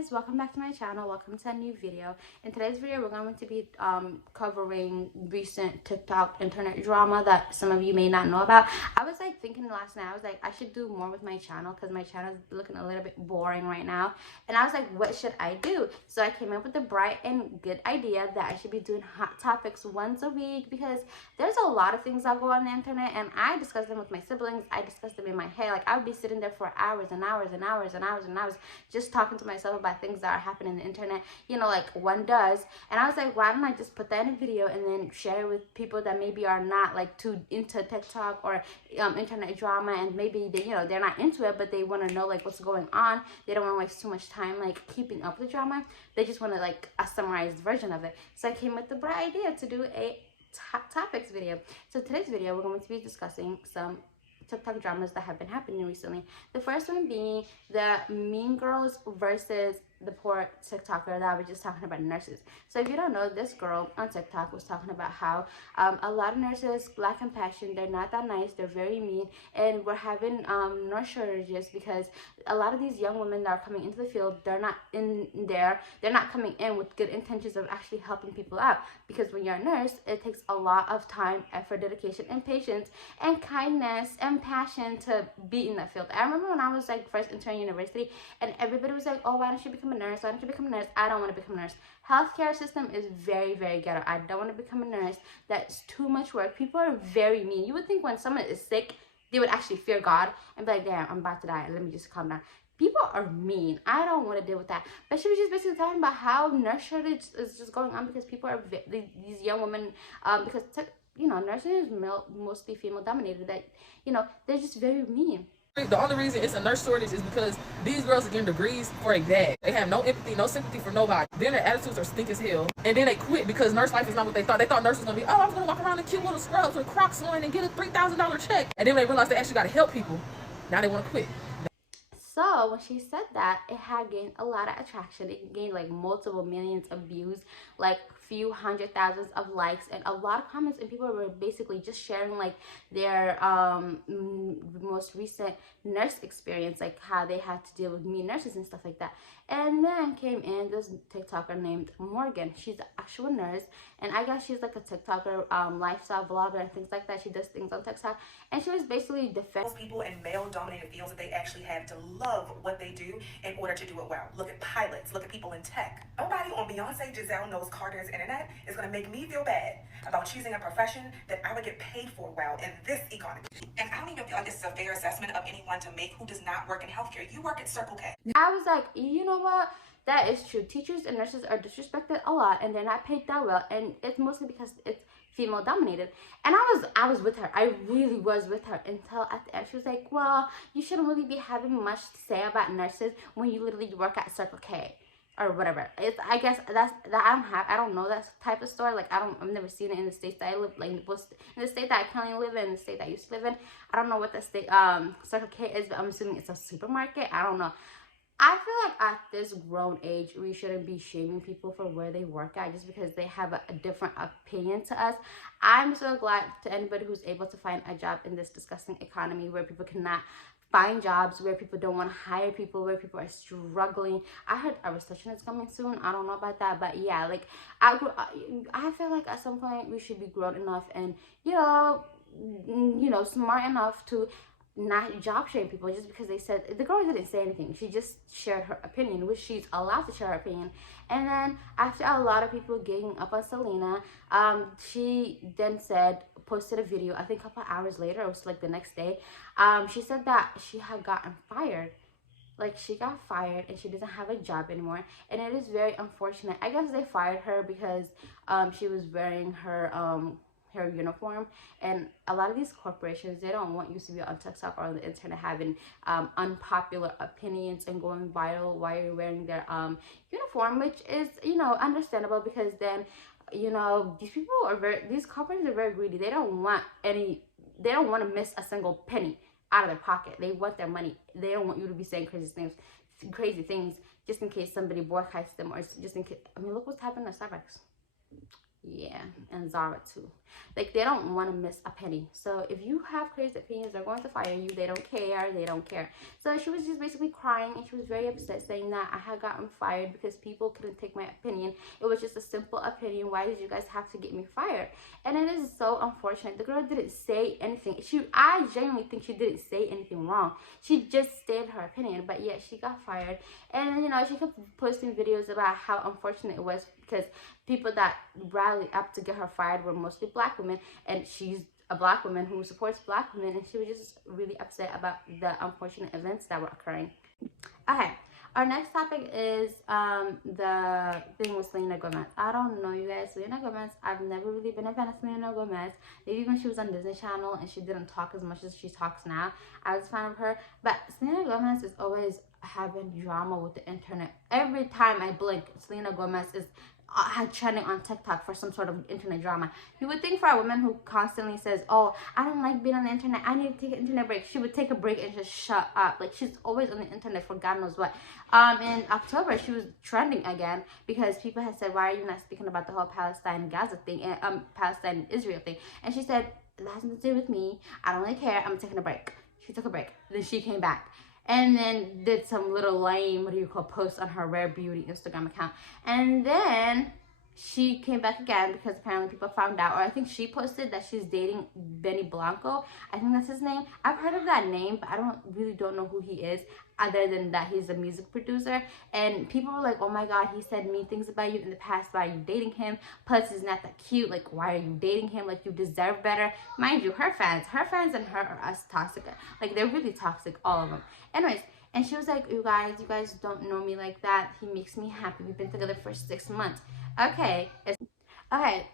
guys, welcome back to my channel. Welcome to a new video. In today's video, we're going to be covering recent TikTok internet drama that some of you may not know about. I was like thinking last night, I was like, I should do more with my channel because my channel is looking a little bit boring right now. And I was like, what should I do? So I came up with the bright and good idea that I should be doing hot topics once a week, because there's a lot of things that go on the internet and I discuss them with my siblings. I discuss them in my head. Like I would be sitting there for hours and hours and hours and hours and hours just talking to myself about things that are happening on the internet, you know, like one does. And I was like, why don't I just put that in a video and then share it with people that maybe are not like too into TikTok or internet drama, and maybe they, you know, they're not into it, but they want to know like what's going on. They don't want to waste too much time like keeping up with drama. They just want to like a summarized version of it. So I came with the bright idea to do a top topics video. So today's video, we're going to be discussing some TikTok dramas that have been happening recently. The first one being the Mean Girls versus the poor TikToker that I was just talking about, nurses. So if you don't know, this girl on TikTok was talking about how a lot of nurses lack compassion. They're not that nice. They're very mean, and we're having nurse shortages because a lot of these young women that are coming into the field, they're not coming in with good intentions of actually helping people out. Because when you're a nurse, it takes a lot of time, effort, dedication, and patience, and kindness and passion to be in that field. I remember when I was like first entering university, and everybody was like, oh, why don't you become a nurse? Why don't you become a nurse? I don't want to become a nurse. Healthcare system is very, very ghetto. I don't want to become a nurse. That's too much work. People are very mean. You would think when someone is sick, they would actually fear God and be like, damn, I'm about to die. Let me just calm down. People are mean. I don't want to deal with that. But she was just basically talking about how nurse shortage is just going on because people are, these young women, because, you know, nursing is mostly female dominated, that, you know, they're just very mean. The only reason it's a nurse shortage is because these girls are getting degrees for a bag. They have no empathy, no sympathy for nobody. Then their attitudes are stink as hell. And then they quit because nurse life is not what they thought. They thought nurse was going to be, oh, I was going to walk around in cute little scrubs with Crocs on and get a $3,000 check. And then they realized they actually got to help people. Now they want to quit. So when she said that, it had gained a lot of attraction. It gained like multiple millions of views, like few hundred thousands of likes, and a lot of comments, and people were basically just sharing like their most recent nurse experience, like how they had to deal with mean nurses and stuff like that. And then came in this TikToker named Morgan. She's an actual nurse, and I guess she's like a TikToker, lifestyle blogger and things like that. She does things on TikTok, and she was basically defending people in male-dominated fields that they actually have to love what they do in order to do it well. Look at pilots, look at people in tech. Nobody on Beyonce, Giselle knows Carter's internet is going to make me feel bad about choosing a profession that I would get paid for well in this economy. And I don't even feel like this is a fair assessment of anyone to make who does not work in healthcare. You work at Circle K. I was like, you know what? That is true. Teachers and nurses are disrespected a lot, and they're not paid that well, and it's mostly because it's female dominated. And I was with her. I really was with her until at the end she was like, well, you shouldn't really be having much to say about nurses when you literally work at Circle K or whatever. It's, I guess that I don't know that type of store. Like I've never seen it in the states that I live, like in the state that I currently live in, the state that I used to live in. I don't know what the state Circle K is, but I'm assuming it's a supermarket. I don't know. I feel like at this grown age, we shouldn't be shaming people for where they work at just because they have a different opinion to us. I'm so glad to anybody who's able to find a job in this disgusting economy where people cannot find jobs, where people don't want to hire people, where people are struggling. I heard a recession is coming soon. I don't know about that, but yeah, like I feel like at some point we should be grown enough and you know smart enough to not job shame people just because they said. The girl didn't say anything. She just shared her opinion, which she's allowed to share her opinion. And then after a lot of people getting up on Selena, she then posted a video, I think a couple hours later, it was like the next day. She said that she had gotten fired. Like she got fired and she doesn't have a job anymore, and it is very unfortunate. I guess they fired her because she was wearing her uniform, and a lot of these corporations, they don't want you to be on TikTok or on the internet having unpopular opinions and going viral while you're wearing their uniform, which is, you know, understandable, because then, you know, these corporations are very greedy. They don't want to miss a single penny out of their pocket. They want their money. They don't want you to be saying crazy things just in case somebody boycotts them, or just in case. I mean, look what's happening at Starbucks. Yeah, and Zara too. Like, they don't want to miss a penny. So if you have crazy opinions, they're going to fire you. They don't care. They don't care. So she was just basically crying, and she was very upset, saying that I had gotten fired because people couldn't take my opinion. It was just a simple opinion. Why did you guys have to get me fired? And it is so unfortunate. The girl didn't say anything. I genuinely think she didn't say anything wrong. She just stated her opinion, but yet she got fired. And, you know, she kept posting videos about how unfortunate it was because people that rallied up to get her fired were mostly black women, and she's a black woman who supports black women, and she was just really upset about the unfortunate events that were occurring. Okay, our next topic is the thing with Selena Gomez. I don't know, you guys. Selena Gomez, I've never really been a fan of Selena Gomez. Maybe when she was on Disney Channel and she didn't talk as much as she talks now, I was a fan of her. But Selena Gomez is always having drama with the internet. Every time I blink, Selena Gomez is trending on TikTok for some sort of internet drama. You would think for a woman who constantly says, oh, I don't like being on the internet, I need to take an internet break, she would take a break and just shut up. Like, she's always on the internet for God knows what. In October, she was trending again because people had said, why are you not speaking about the whole Palestine-Gaza thing, and Palestine-Israel thing? And she said, it has nothing to do with me, I don't really care, I'm taking a break. She took a break. Then she came back and then did some little lame, post on her Rare Beauty Instagram account. And then she came back again because apparently people found out, or I think she posted that she's dating Benny Blanco. I think that's his name. I've heard of that name, but I don't know who he is, other than that he's a music producer. And people were like, oh my god, he said mean things about you in the past. Why are you dating him? Plus, he's not that cute. Like, why are you dating him? Like, you deserve better. Mind you, her fans and her are as toxic. Like, they're really toxic, all of them. Anyways, and she was like, you guys don't know me like that. He makes me happy. We've been together for 6 months. Okay,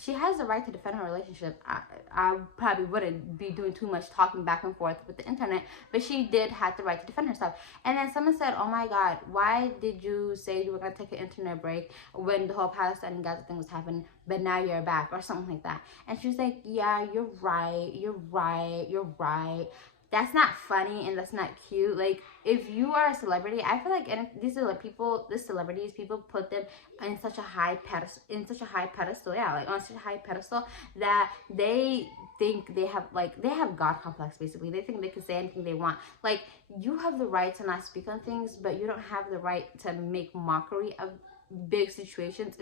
she has the right to defend her relationship. I probably wouldn't be doing too much talking back and forth with the internet, but she did have the right to defend herself. And then someone said, oh my god, why did you say you were going to take an internet break when the whole Palestine and Gaza thing was happening, but now you're back, or something like that? And she was like, yeah, you're right. That's not funny and that's not cute. Like, if you are a celebrity, I feel like, and these are like celebrities, people put them in such a high pedestal, yeah, like on such a high pedestal that they think they have God complex. Basically, they think they can say anything they want. Like, you have the right to not speak on things, but you don't have the right to make mockery of big situations.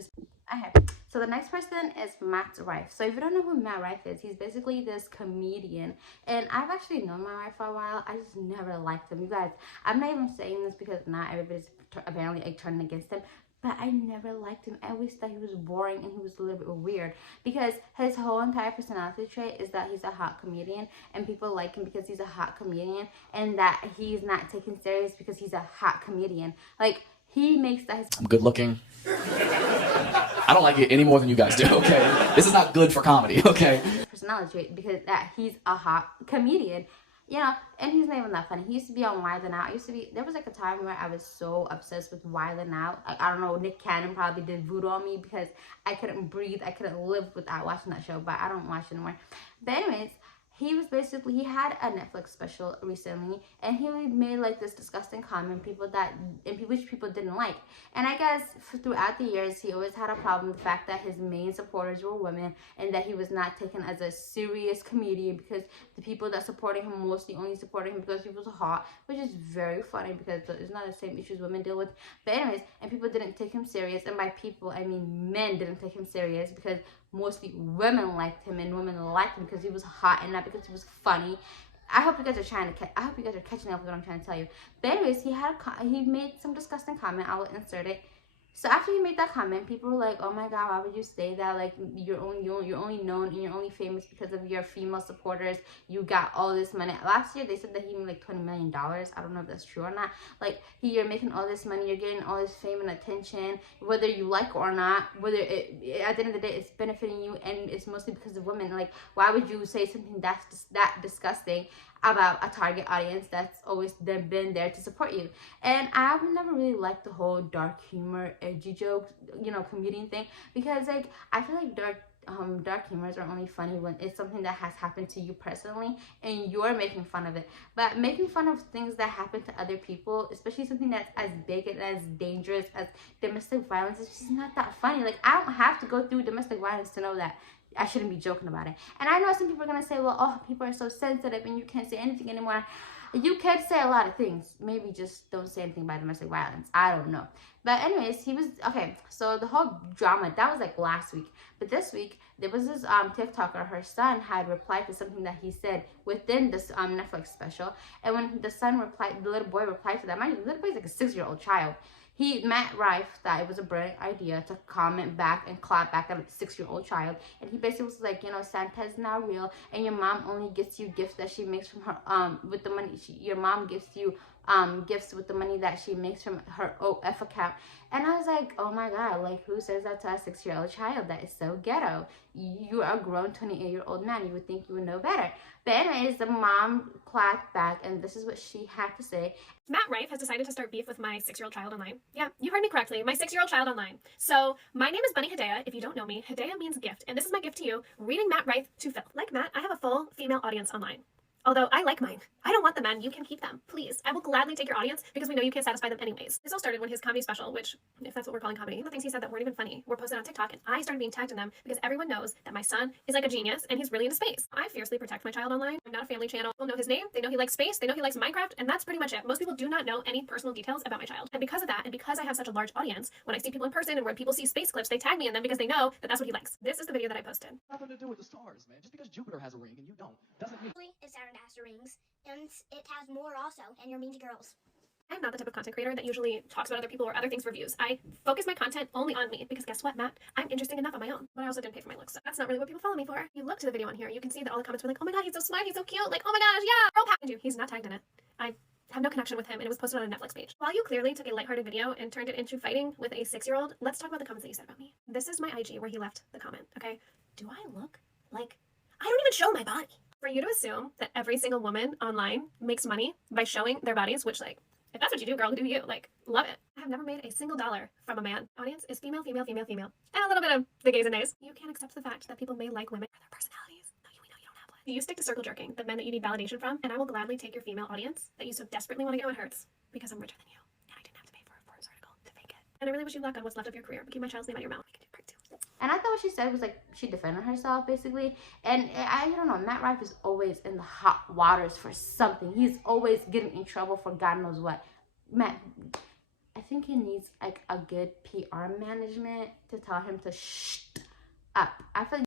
Okay, so the next person is Matt Rife. So if you don't know who Matt Rife is, he's basically this comedian, and I've actually known Matt Rife for a while. I just never liked him. You guys, I'm not even saying this because not everybody's apparently like turning against him, but I never liked him. I always thought he was boring and he was a little bit weird because his whole entire personality trait is that he's a hot comedian, and people like him because he's a hot comedian, and that he's not taken serious because he's a hot comedian. Like, he makes that his... I'm good looking. I don't like it any more than you guys do, okay? This is not good for comedy, okay? Personality trait because that he's a hot comedian, you know, and he's not even that funny. He used to be on Wild 'N Out. There was like a time where I was so obsessed with Wild 'N Out. Like, I don't know, Nick Cannon probably did voodoo on me because I couldn't breathe. I couldn't live without watching that show, but I don't watch it anymore. But anyways, he had a Netflix special recently, and he made like this disgusting comment which people didn't like. And I guess throughout the years, he always had a problem with the fact that his main supporters were women, and that he was not taken as a serious comedian because the people that supported him mostly only supported him because he was hot, which is very funny because it's not the same issues women deal with. But anyways, and people didn't take him serious, and by people I mean men didn't take him serious because mostly women liked him, and women liked him because he was hot and not because he was funny. I hope you guys are catching up with what I'm trying to tell you. But anyways, he made some disgusting comment. I will insert it. So after he made that comment, people were like, oh my god, why would you say that? Like, you're only known and you're only famous because of your female supporters. You got all this money. Last year, they said that he made like $20 million. I don't know if that's true or not. Like, you're making all this money, you're getting all this fame and attention, whether you like it or not, at the end of the day, it's benefiting you, and it's mostly because of women. Like, why would you say something that's that disgusting about a target audience that's always been there to support you? And I've never really liked the whole dark humor, edgy jokes, comedian thing, because like I feel like dark humors are only funny when it's something that has happened to you personally and you're making fun of it. But making fun of things that happen to other people, especially something that's as big and as dangerous as domestic violence, is just not that funny. Like, I don't have to go through domestic violence to know that I shouldn't be joking about it. And I know some people are gonna say, well, oh, people are so sensitive and you can't say anything anymore. You can say a lot of things. Maybe just don't say anything about domestic violence. I don't know. But anyways, he was okay. So the whole drama, that was like last week. But this week, there was this TikToker. Her son had replied to something that he said within this Netflix special. And when the son replied, the little boy replied to that. Mind you, the little boy's like a 6-year-old child. Matt Rife thought it was a brilliant idea to comment back and clap back at a 6-year-old child. And he basically was like, you know, Santa's not real, and your mom only gets you gifts that she makes from her, with the money, your mom gives you gifts with the money that she makes from her OF account. And I was like, oh my God, like, who says that to a 6-year-old child? That is so ghetto. You are a grown 28-year-old man. You would think you would know better. But anyways, the mom clapped back, and this is what she had to say. Matt Rife has decided to start beef with my 6-year-old child online. Yeah, you heard me correctly. My 6-year-old child online. So my name is Bunny Hedaya. If you don't know me, Hedaya means gift. And this is my gift to you, reading Matt Rife to Phil. Like Matt, I have a full female audience online. Although I like mine. I don't want them, man. You can keep them. Please. I will gladly take your audience because we know you can't satisfy them anyways. This all started when his comedy special, which, if that's what we're calling comedy, the things he said that weren't even funny, were posted on TikTok, and I started being tagged in them because everyone knows that my son is like a genius and he's really into space. I fiercely protect my child online. I'm not a family channel. People know his name. They know he likes space. They know he likes Minecraft, and that's pretty much it. Most people do not know any personal details about my child. And because of that, and because I have such a large audience, when I see people in person and when people see space clips, they tag me in them because they know that that's what he likes. This is the video that I posted. Nothing to do with the stars, man. Just because Jupiter has a ring and you don't, doesn't mean... It's Saturn has the rings, and it has more also, and you're mean to girls. I'm not the type of content creator that usually talks about other people or other things for views. I focus my content only on me because guess what, Matt? I'm interesting enough on my own. But I also didn't pay for my looks, so that's not really what people follow me for. You look to the video on here, you can see that all the comments were like, oh my God, he's so smart, he's so cute, like, oh my gosh, yeah, girl power. He's not tagged in it. I have no connection with him, and it was posted on a Netflix page. While you clearly took a lighthearted video and turned it into fighting with a 6-year-old, let's talk about the comments that you said about me. This is my IG where he left the comment, okay? Do I look like... I don't even show my body. For you to assume that every single woman online makes money by showing their bodies, which, like, if that's what you do, girl, do you. Like, love it. I have never made a single dollar from a man. Audience is female, female, female, female. And a little bit of the gays and nays. You can't accept the fact that people may like women for their personalities. No, we know you don't have one. You stick to circle jerking, the men that you need validation from, and I will gladly take your female audience that you so desperately want to get when it hurts because I'm richer than you. And I didn't have to pay for a Forbes article to fake it. And I really wish you luck on what's left of your career, but keep my child's name out of your mouth. We can do part 2. And I thought what she said was like she defended herself basically. And I don't know, Matt Rife is always in the hot waters for something. He's always getting in trouble for God knows what. Matt, I think he needs like a good PR management to tell him to shut up. I feel like